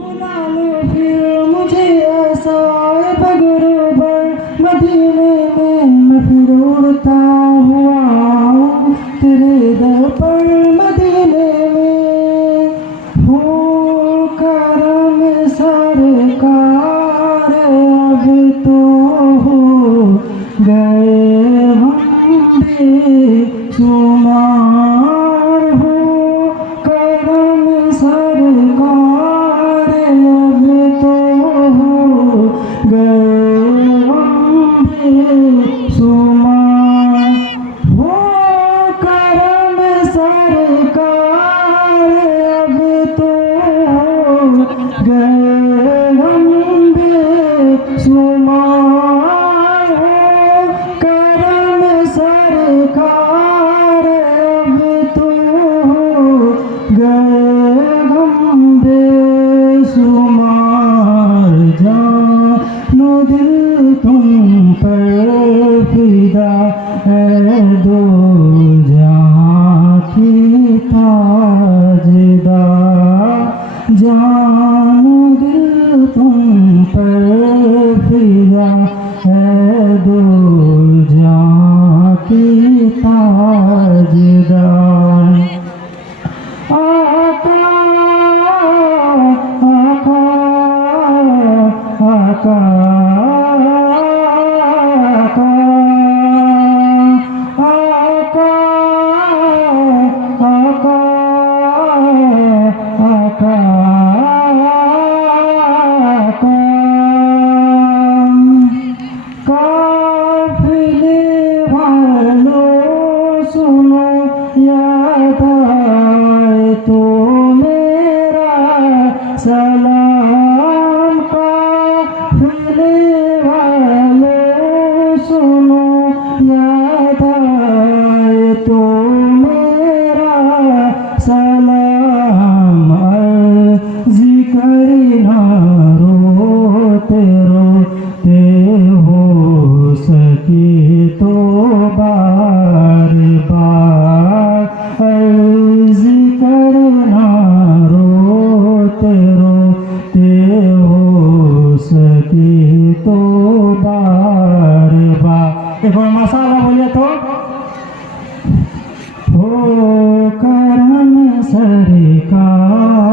बुला लो फिर मुझे ऐसा बगरोबर मदीने में मैं फिर उड़ता हुआ आऊं तेरे दर पर मदीने में। हो करम सरकार अब तो हो गए हम बेशुमार। हो करम सरकार अब तो हो गए हम बेशुमार। हो करम सरकार अब तो हो गए हम बेशुमार। हो करम सरकार अब तो हो गए हम बेशुमार। जानो दिल तुम पर फिदा है दो जहां की ताजदार। जानो दिल तुम पर फिदा है दो जहां की ताजदार। आका आका आका काफिले वालों सुनो याद आए तो मेरा सलाम। काफिले वालों सुनो याद आए तो मेरा सलाम। अर्ज़ी करना रोते रोते हो सके तो बार बार। अर्ज़ी करना रोते रोते हो सके तो बार बार। एक और मसाला बोले तो हो करम सरकार